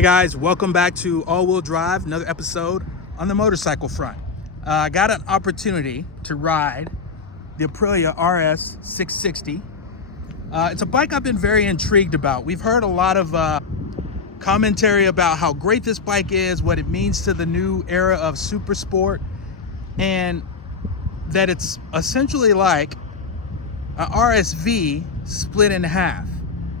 Hey guys, welcome back to All-Wheel Drive, another episode on the motorcycle front. I got an opportunity to ride the Aprilia RS660. It's a bike I've been very intrigued about. We've heard a lot of commentary about how great this bike is, what it means to the new era of super sport, and that it's essentially like an RSV split in half.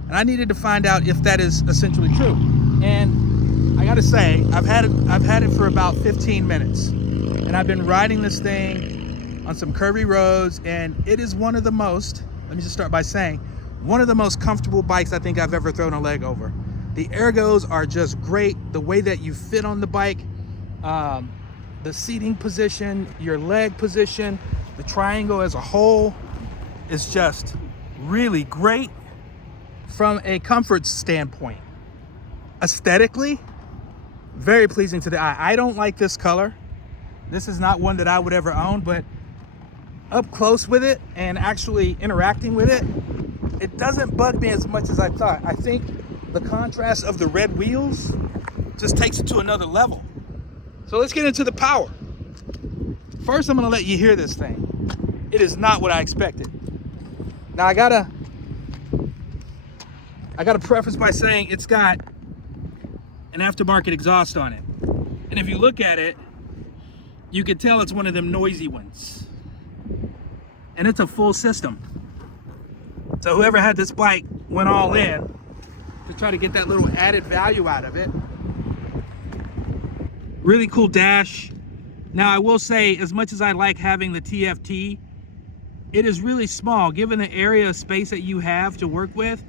And I needed to find out if that is essentially true. And I gotta say, I've had it for about 15 minutes, and I've been riding this thing on some curvy roads, and it is one of the most, let me just start by saying, one of the most comfortable bikes I think I've ever thrown a leg over. The ergos are just great. The way that you fit on the bike, the seating position, your leg position, the triangle as a whole is just really great from a comfort standpoint. Aesthetically, very pleasing to the eye. I don't like this color. This is not one that I would ever own, but up close with it and actually interacting with it, it doesn't bug me as much as I thought. I think the contrast of the red wheels just takes it to another level. So let's get into the power. First, I'm gonna let you hear this thing. It is not what I expected. Now I gotta preface by saying it's got an aftermarket exhaust on it. And if you look at it, you can tell it's one of them noisy ones. And it's a full system. So whoever had this bike went all in to try to get that little added value out of it. Really cool dash. Now I will say, as much as I like having the TFT, it is really small. Given the area of space that you have to work with,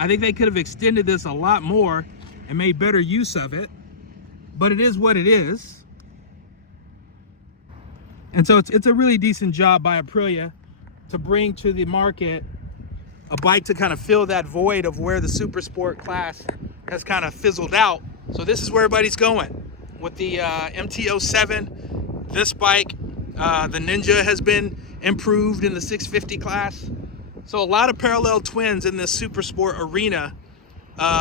I think they could have extended this a lot more and made better use of it, but it is what it is. And so it's a really decent job by Aprilia to bring to the market a bike to kind of fill that void of where the super sport class has kind of fizzled out. So this is where everybody's going. With the MT-07, this bike, the Ninja has been improved in the 650 class. So a lot of parallel twins in this super sport arena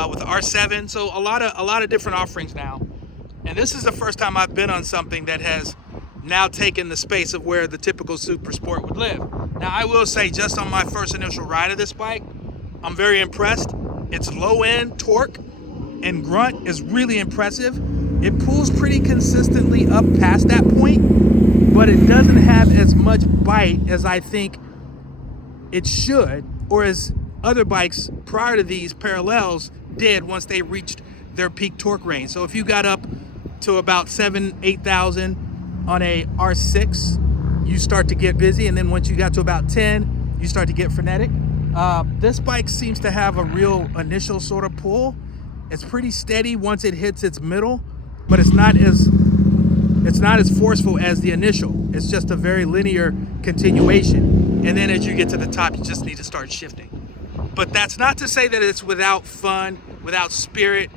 with the R7. So a lot of different offerings now. And this is the first time I've been on something that has now taken the space of where the typical super sport would live. Now I will say, just on my first initial ride of this bike, I'm very impressed. Its low end torque and grunt is really impressive. It pulls pretty consistently up past that point, but it doesn't have as much bite as I think it should, or as other bikes prior to these parallels did once they reached their peak torque range. So if you got up to about 8,000 on a R6, you start to get busy, and then once you got to about 10, you start to get frenetic. This bike seems to have a real initial sort of pull. It's pretty steady once it hits its middle, but it's not as forceful as the initial. It's just a very linear continuation. And then as you get to the top, you just need to start shifting. But that's not to say that it's without fun, without spirit,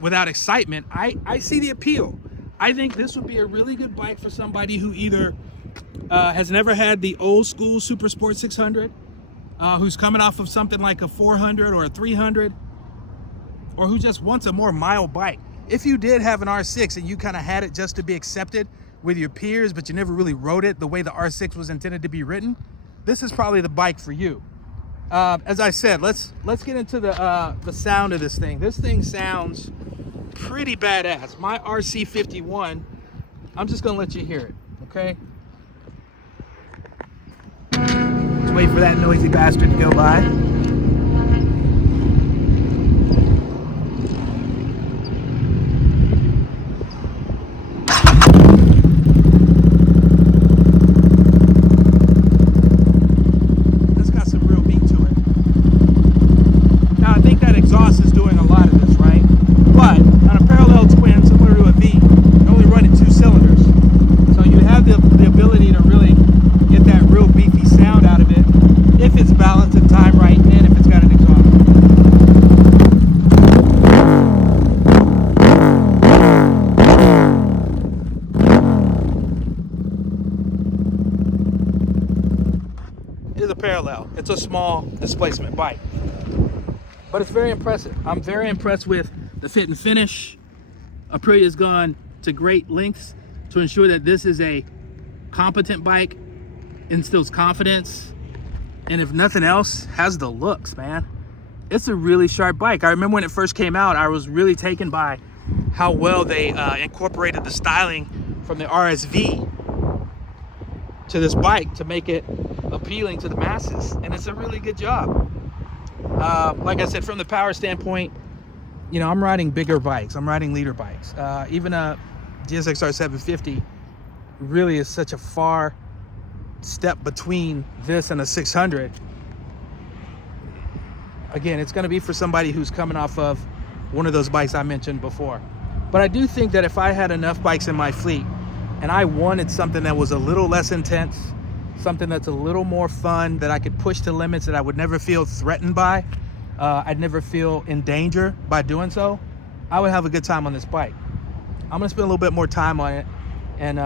without excitement. I see the appeal. I think this would be a really good bike for somebody who either has never had the old school Super Sport 600, who's coming off of something like a 400 or a 300, or who just wants a more mild bike. If you did have an R6 and you kind of had it just to be accepted with your peers, but you never really rode it the way the R6 was intended to be ridden, this is probably the bike for you. As I said, let's get into the sound of this thing. This thing sounds pretty badass. My RC51, I'm just gonna let you hear it, okay? Let's wait for that noisy bastard to go by. Parallel. It's a small displacement bike, but it's very impressive. I'm very impressed with the fit and finish. Aprilia has gone to great lengths to ensure that this is a competent bike, instills confidence, and if nothing else, has the looks, man. It's a really sharp bike. I remember when it first came out, I was really taken by how well they incorporated the styling from the RSV to this bike to make it appealing to the masses, and it's a really good job. Like I said, from the power standpoint, you know, I'm riding bigger bikes. I'm riding leader bikes. Even a GSXR 750 really is such a far step between this and a 600. Again, it's going to be for somebody who's coming off of one of those bikes I mentioned before. But I do think that if I had enough bikes in my fleet and I wanted something that was a little less intense, something that's a little more fun, that I could push to limits that I would never feel threatened by, I'd never feel in danger by doing so, I would have a good time on this bike. I'm gonna spend a little bit more time on it and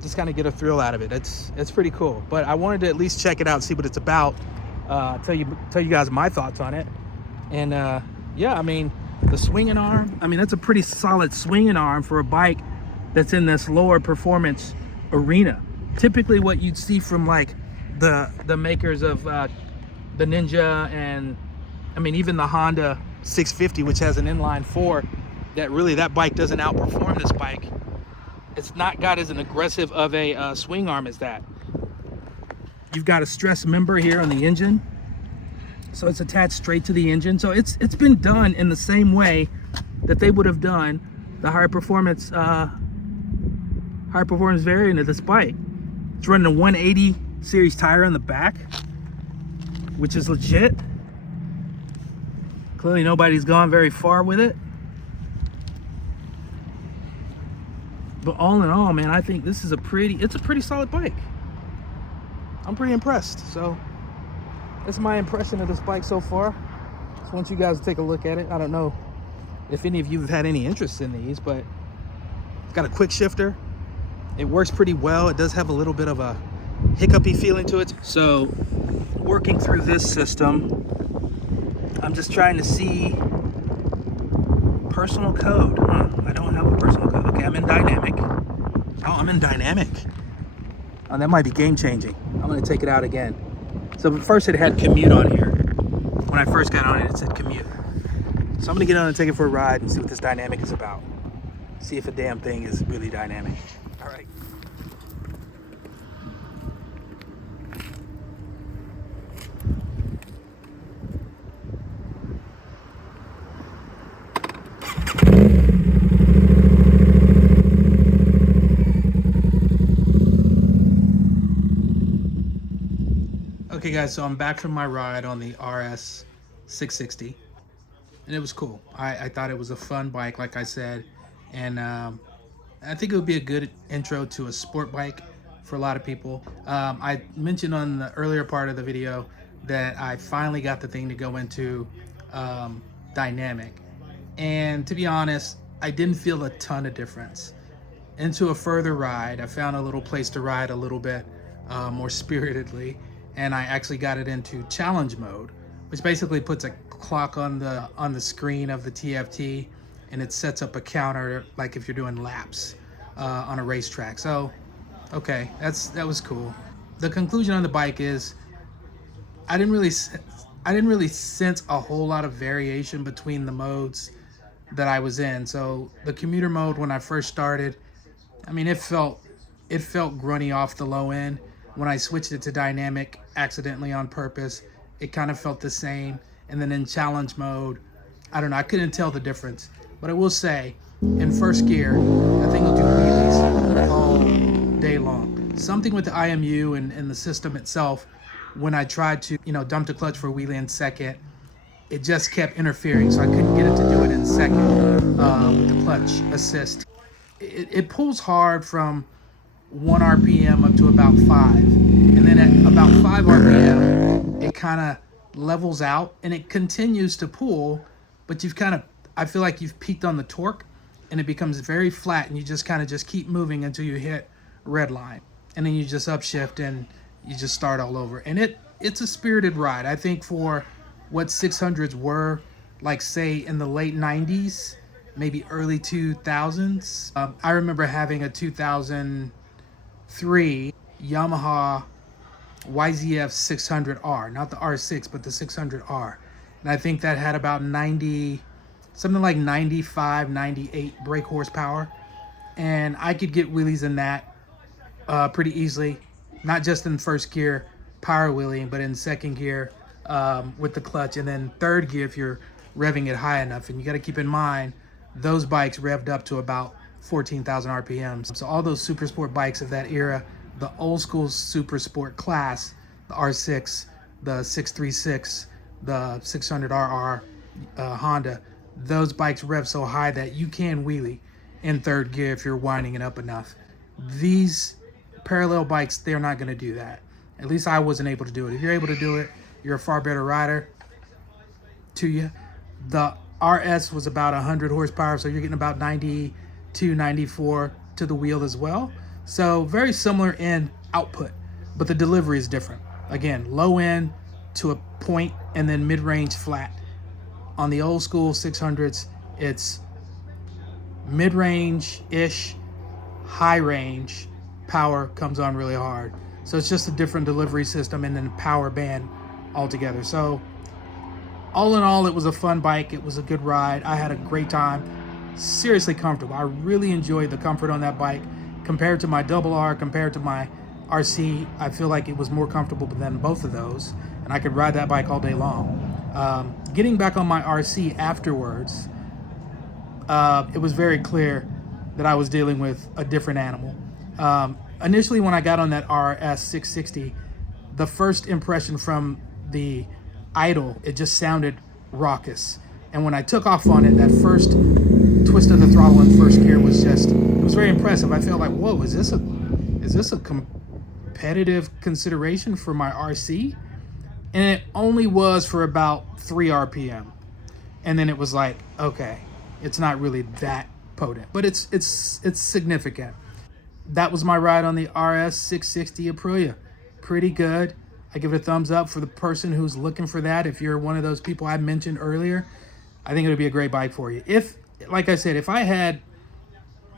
just kind of get a thrill out of it. It's pretty cool. But I wanted to at least check it out and see what it's about. Tell you guys my thoughts on it. And yeah, I mean, the swinging arm, I mean, that's a pretty solid swinging arm for a bike that's in this lower performance arena. Typically what you'd see from like the makers of the Ninja, and I mean even the Honda 650, which has an inline 4, that bike doesn't outperform this bike. It's not got as an aggressive of a swing arm as that. You've got a stress member here on the engine, so it's attached straight to the engine. So it's been done in the same way that they would have done the higher performance variant of this bike. It's running a 180 series tire on the back, which is legit. Clearly nobody's gone very far with it. But all in all, man, I think this is it's a pretty solid bike. I'm pretty impressed. So that's my impression of this bike so far. So I want you guys to take a look at it. I don't know if any of you have had any interest in these, but it's got a quick shifter. It works pretty well. It does have a little bit of a hiccupy feeling to it. So working through this system, I'm just trying to see personal code. I don't have a personal code. Okay, I'm in dynamic. Oh, I'm in dynamic. Oh, that might be game changing. I'm gonna take it out again. So first it had commute on here. When I first got on it, it said commute. So I'm gonna get on and take it for a ride and see what this dynamic is about. See if a damn thing is really dynamic. All right. Okay guys, so I'm back from my ride on the RS660, and it was cool. I thought it was a fun bike, like I said, and I think it would be a good intro to a sport bike for a lot of people. I mentioned on the earlier part of the video that I finally got the thing to go into dynamic, and to be honest, I didn't feel a ton of difference. Into a further ride, I found a little place to ride a little bit more spiritedly, and I actually got it into challenge mode, which basically puts a clock on the screen of the TFT, and it sets up a counter like if you're doing laps on a racetrack. So okay, that was cool. The conclusion on the bike is I didn't really sense a whole lot of variation between the modes that I was in. So the commuter mode, when I first started, I mean, it felt grunny off the low end. When I switched it to dynamic accidentally on purpose, it kind of felt the same. And then in challenge mode, I don't know, I couldn't tell the difference. But I will say, in first gear, that thing will do wheelies all day long. Something with the IMU and the system itself, when I tried to, dump the clutch for wheelie in second, it just kept interfering, so I couldn't get it to do it in second with the clutch assist. It pulls hard from 1 RPM up to about 5, and then at about 5 RPM it kind of levels out and it continues to pull, but I feel like you've peaked on the torque and it becomes very flat, and you just keep moving until you hit red line, and then you just upshift and you just start all over. And it's a spirited ride. I think for what 600s were like say in the late 90s, maybe early 2000s. I remember having a 2003 Yamaha YZF 600R, not the R6, but the 600R. And I think that had about 90, something like 95, 98 brake horsepower. And I could get wheelies in that pretty easily, not just in first gear power wheeling, but in second gear with the clutch, and then third gear if you're revving it high enough. And you got to keep in mind, those bikes revved up to about 14,000 RPMs. So all those super sport bikes of that era, the old school super sport class, the R6, the 636, the 600RR Honda, those bikes rev so high that you can wheelie in third gear if you're winding it up enough. These parallel bikes, they're not going to do that. At least I wasn't able to do it. If you're able to do it, you're a far better rider. To you, the RS was about 100 horsepower, so you're getting about 92, 94 to the wheel as well. So very similar in output, but the delivery is different. Again, low end to a point, and then mid-range flat. On the old school 600s, it's mid-range-ish, high range, power comes on really hard. So it's just a different delivery system and then power band altogether. So all in all, it was a fun bike. It was a good ride. I had a great time. Seriously comfortable. I really enjoyed the comfort on that bike. Compared to my double R, compared to my RC, I feel like it was more comfortable than both of those. And I could ride that bike all day long. Getting back on my RC afterwards, it was very clear that I was dealing with a different animal. Initially, when I got on that RS660, the first impression from the idle, it just sounded raucous. And when I took off on it, that first twist of the throttle in first gear was just, it was very impressive. I felt like, whoa, is this a competitive consideration for my RC? And it only was for about 3 RPM. And then it was like, okay, it's not really that potent, but it's significant. That was my ride on the RS660 Aprilia. Pretty good. I give it a thumbs up for the person who's looking for that. If you're one of those people I mentioned earlier, I think it would be a great bike for you. If, like I said, if I had,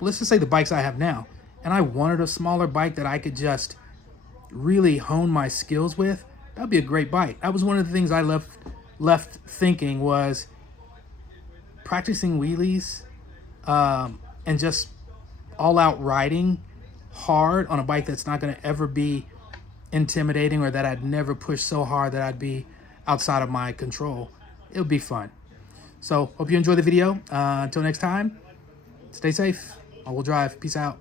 let's just say the bikes I have now, and I wanted a smaller bike that I could just really hone my skills with, that'd be a great bike. That was one of the things I left thinking was practicing wheelies and just all-out riding hard on a bike that's not going to ever be intimidating, or that I'd never push so hard that I'd be outside of my control. It would be fun. So hope you enjoy the video. Until next time, stay safe. All-wheel drive. Peace out.